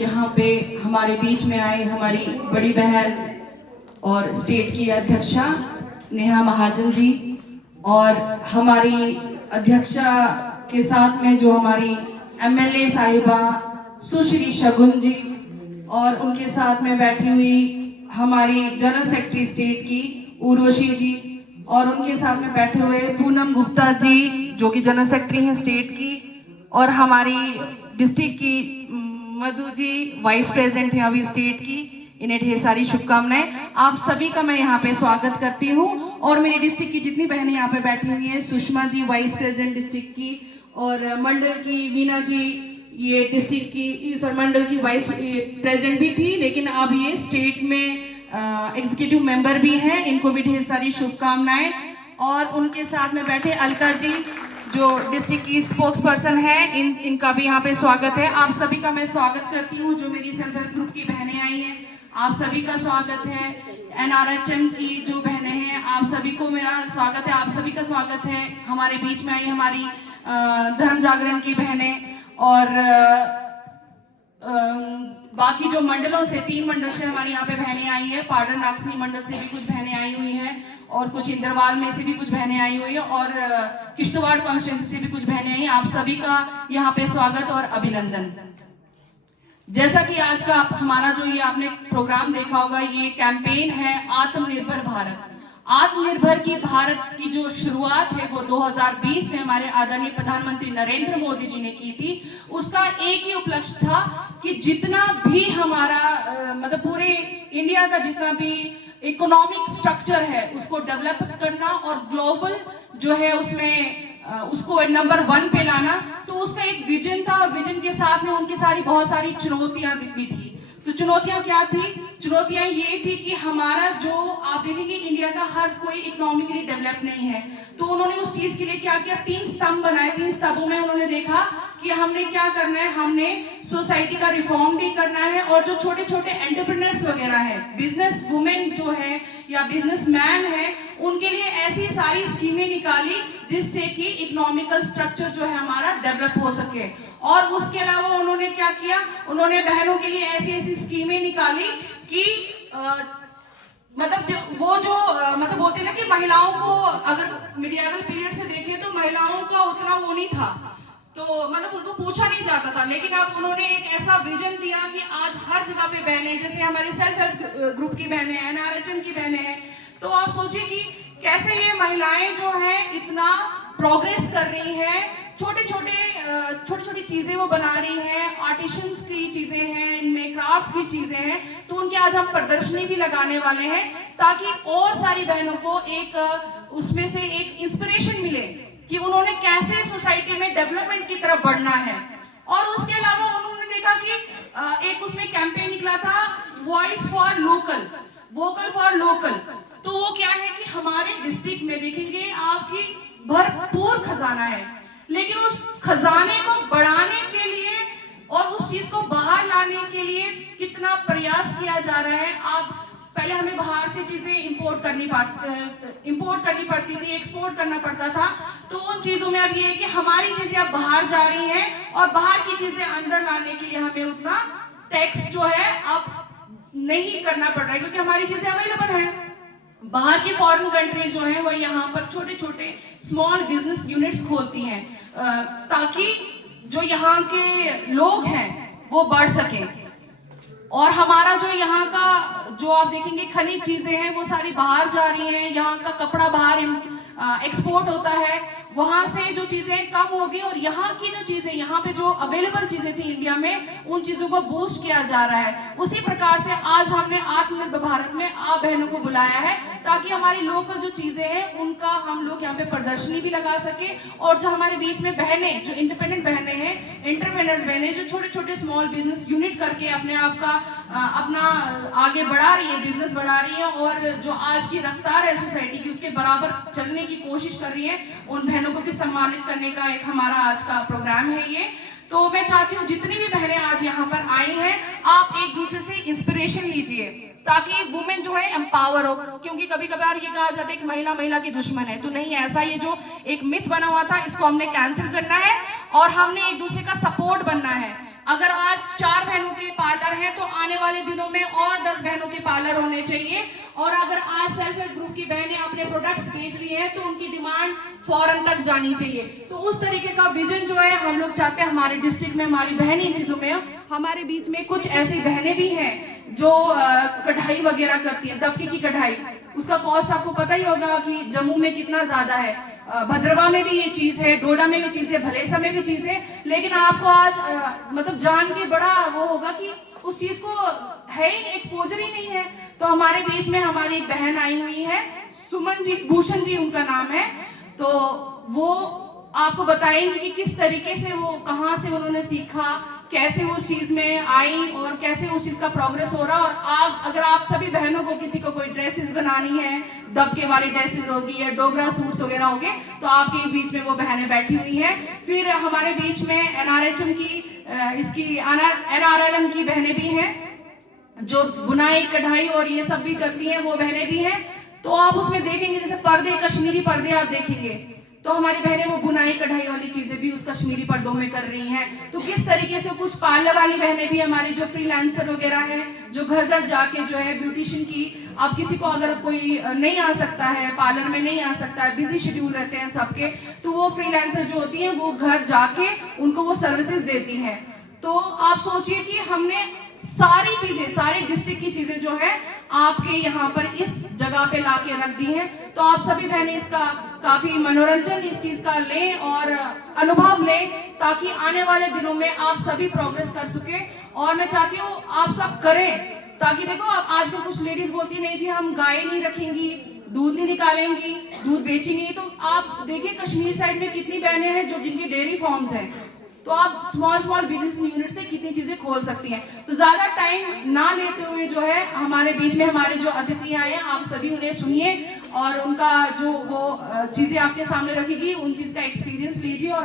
यहाँ पे हमारे बीच में आई हमारी बड़ी बहन और स्टेट की अध्यक्षा नेहा महाजन जी, और हमारी अध्यक्षा के साथ में जो हमारी एमएलए साहिबा सुश्री शगुन जी, और उनके साथ में बैठी हुई हमारी जनरल सेक्रेटरी स्टेट की उर्वशी जी, और उनके साथ में बैठे हुए पूनम गुप्ता जी जो कि जनरल सेक्रेटरी हैं स्टेट की, और हमारी डिस्ट्रिक्ट की मधु जी वाइस प्रेसिडेंट हैं अभी स्टेट की। इन्हें ढेर सारी शुभकामनाएं। आप सभी का मैं यहाँ पे स्वागत करती हूँ। और मेरी डिस्ट्रिक्ट की जितनी बहनें यहाँ पे बैठी हुई हैं, Sushma ji vice president district की, और मंडल की वीना जी ये डिस्ट्रिक्ट की सॉरी मंडल की वाइस प्रेसिडेंट भी थी, लेकिन अब ये स्टेट में एग्जीक्यूटिव मेंबर भी हैं। इनको भी ढेर सारी शुभकामनाएं। और उनके साथ में बैठे अलका जी जो डिस्ट्रिक्ट की स्पोक्स पर्सन है, इनका भी यहाँ पे स्वागत है। आप सभी का मैं स्वागत करती हूँ। जो मेरी सेल्फ हेल्प ग्रुप की बहनें आई हैं, आप सभी का स्वागत है। NRHM की जो बहनें हैं, आप सभी को मेरा स्वागत है। आप सभी का स्वागत है। हमारे बीच में आई हमारी धर्म जागरण की बहनें, और बाकी जो मंडलों से 3 मंडल से हमारी यहाँ पे बहनें आई हैं। पाडर नागसनी मंडल से भी कुछ बहनें आई हुई हैं, और कुछ इंदरवाल में से भी कुछ बहनें आई हुई हैं, और किश्तवाड़ कॉन्स्टिट्यूंसी से भी कुछ बहनें आई हैं। आप सभी का यहाँ पे स्वागत और अभिनंदन। जैसा कि आज का हमारा जो ये आपने प्रोग्राम देखा होगा, ये कैंपेन है आत्मनिर्भर भारत। आत्मनिर्भर की भारत की जो शुरुआत है वो 2020 में हमारे आदरणीय प्रधानमंत्री नरेंद्र मोदी जी ने की थी। उसका एक ही उपलक्ष्य था कि जितना भी हमारा मतलब पूरे इंडिया का जितना भी इकोनॉमिक स्ट्रक्चर है उसको डेवलप करना, और ग्लोबल जो है उसमें उसको नंबर 1 पे लाना। तो उसका एक विजन था, और विजन के साथ में उनकी बहुत सारी चुनौतियां भी थी। तो चुनौतियां क्या थी? चुनौतियां ये थी कि हमारा जो आप देखेंगे इंडिया का हर कोई इकोनॉमिकली डेवलप नहीं है। तो उन्होंने उस चीज के लिए क्या किया, 3 स्तंभ बनाए। 3 स्तंभों में उन्होंने देखा कि हमने क्या करना है, हमने सोसाइटी का रिफॉर्म भी करना है, और जो छोटे छोटे एंटरप्रेन्योर्स वगैरह है, बिजनेस वुमेन जो है या बिजनेसमैन है, उनके लिए ऐसी सारी स्कीमें निकाली जिससे कि इकोनॉमिकल स्ट्रक्चर जो है हमारा डेवलप हो सके। और उसके अलावा उन्होंने क्या किया, उन्होंने बहनों के लिए ऐसी ऐसी स्कीमें निकाली कि मतलब बोलते ना कि महिलाओं को अगर मिडियावल पीरियड से देखें तो महिलाओं का उतना वो नहीं था, तो मतलब उनको पूछा नहीं जाता था। लेकिन अब उन्होंने एक ऐसा विजन दिया कि आज हर जगह पे बहनें, जैसे हमारी सेल्फ हेल्प ग्रुप की बहनें, NRHM की बहनें हैं। तो आप सोचिए कि कैसे ये महिलाएं जो है इतना प्रोग्रेस कर रही हैं, छोटी छोटी चीजें वो बना रही हैं, आर्टिशंस की चीजें हैं, इनमें क्राफ्ट्स की चीजें हैं। तो उनके आज हम प्रदर्शनी भी लगाने वाले हैं, ताकि और सारी बहनों को एक उसमें से एक इंस्पिरेशन मिले कि उन्होंने कैसे सोसाइटी में डेवलपमेंट की तरफ बढ़ना है। और उसके अलावा उन्होंने देखा कि एक उसमें कैंपेन निकला था voice for local, vocal for local. तो वो क्या है कि हमारे डिस्ट्रिक्ट में देखेंगे आपकी भरपूर खजाना है, लेकिन उस खजाने को बढ़ाने के लिए और उस चीज को बाहर लाने के लिए कितना प्रयास किया जा रहा है। आप पहले हमें बाहर से चीजें इंपोर्ट करनी पड़ती थी, एक्सपोर्ट करना पड़ता था। तो उन चीजों में अब ये है कि हमारी चीजें अब बाहर जा रही हैं, और बाहर की चीजें अंदर लाने के लिए हमें उतना टैक्स जो है अब नहीं करना पड़ रहा है, क्योंकि हमारी चीजें अवेलेबल है। बाहर की फॉरेन कंट्रीज जो है वो यहाँ पर छोटे छोटे स्मॉल बिजनेस यूनिट्स खोलती हैं, ताकि जो यहाँ के लोग हैं वो बढ़ सके। और हमारा जो यहाँ का जो आप देखेंगे खनिज चीजें हैं वो सारी बाहर जा रही हैं। यहाँ का कपड़ा बाहर एक्सपोर्ट होता है, वहां से जो चीजें कम हो गई, और यहाँ की जो चीजें, यहाँ पे जो अवेलेबल चीजें थी इंडिया में, उन चीजों को बूस्ट किया जा रहा है। उसी प्रकार से आज हमने आत्मनिर्भर भारत में आप बहनों को बुलाया है, ताकि हमारी लोकल जो चीजें हैं उनका हम लोग यहाँ पे प्रदर्शनी भी लगा सके। और जो हमारे बीच में बहनें, जो इंडिपेंडेंट बहनें हैं, एंटरप्रेन्योर्स बहनें, जो छोटे छोटे स्मॉल बिजनेस यूनिट करके अपने आप का अपना आगे बढ़ा रही है, बिजनेस बढ़ा रही है, और जो आज की रफ्तार है सोसाइटी की उसके बराबर चलने की कोशिश कर रही है, उन बहनों को भी सम्मानित करने का एक हमारा आज का प्रोग्राम है ये। तो मैं चाहती हूँ जितनी भी बहनें आज यहाँ पर आई हैं, आप एक दूसरे से इंस्पिरेशन लीजिए, ताकि वुमेन जो है एम्पावर हो। क्योंकि कभी कभार ये कहा जाता है कि महिला महिला की दुश्मन है, तो नहीं, ऐसा ये जो एक मिथ बना हुआ था इसको हमने कैंसिल करना है, और हमने एक दूसरे का सपोर्ट बनना है। अगर आज 4 बहनों के पार्ट है तो आने वाले दिनों में और 10 बहनों के पार्लर होने चाहिए। और अगर आज सेल्फ हेल्प ग्रुप की बहनें अपने प्रोडक्ट्स बेच रही हैं तो उनकी डिमांड फॉरेन तक जानी चाहिए। तो उस तरीके का विजन जो है हम लोग चाहते हैं हमारे डिस्ट्रिक्ट में हमारी बहनें इन चीजों में। हमारे बीच में कुछ ऐसी बहनें भी हैं जो कढ़ाई वगैरह करती है, दबके की कढ़ाई। उसका कॉस्ट आपको पता ही होगा कि जम्मू में कितना ज्यादा है, भद्रवा में भी ये चीज है, डोडा में भी चीज है, भलेसा में भी चीज है। लेकिन आपको आज मतलब जान के बड़ा वो होगा कि उस चीज को है ही एक्सपोजर ही नहीं है। तो हमारे बीच में हमारी एक बहन आई हुई है, सुमन जी, भूषण जी उनका नाम है। तो वो आपको बताएंगे कि किस तरीके से वो कहाँ से उन्होंने सीखा, कैसे वो उस चीज में आई और कैसे उस चीज का प्रोग्रेस हो रहा। और अगर आप सभी बहनों को किसी को कोई ड्रेसेस बनानी है, दबके वाली ड्रेसेस होगी या डोगरा सूट्स वगैरह होंगे, तो आपके बीच में वो बहनें बैठी हुई हैं। फिर हमारे बीच में NRHM की NRLM की बहनें भी हैं जो बुनाई कढ़ाई और ये सब भी करती हैं, वो बहनें भी हैं। तो आप उसमें देखेंगे जैसे पर्दे, कश्मीरी पर्दे आप देखेंगे तो हमारी बहनें वो बुनाई कढ़ाई वाली चीजें भी उस कश्मीरी पर्दों में कर रही हैं। तो किस तरीके से कुछ पार्लर वाली बहनें भी हमारी जो फ्रीलांसर वगैरह है, जो घर घर जाके जो है ब्यूटिशियन की, अब किसी को अगर कोई नहीं आ सकता है, पार्लर में नहीं आ सकता है, बिजी शेड्यूल रहते हैं सबके, तो वो फ्रीलांसर जो होती हैं वो घर जाके उनको वो सर्विसेज देती हैं। तो आप सोचिए कि हमने सारी चीजें, सारी डिस्ट्रिक्ट की चीजें जो है आपके यहाँ पर इस जगह पे लाके रख दी हैं। तो आप सभी बहनें इसका काफी मनोरंजन इस चीज का लें और अनुभव लें, ताकि आने वाले दिनों में आप सभी प्रोग्रेस कर सके। और मैं चाहती हूँ आप सब करें, ताकि देखो आजकल कुछ लेडीज बोलती नहीं जी हम गाय नहीं रखेंगी, दूध नहीं निकालेंगी, दूध बेचेंगी। तो आप देखिए कश्मीर साइड में कितनी बहनें हैं जो जिनके डेयरी फार्म्स हैं। तो आप स्मॉल बिजनेस यूनिट से कितनी चीजें खोल सकती हैं। तो ज्यादा टाइम ना लेते हुए जो है हमारे बीच में हमारे जो अतिथि आए हैं, आप सभी उन्हें सुनिए और उनका जो वो चीजें आपके सामने रखेगी, उन चीज का एक्सपीरियंस लीजिए और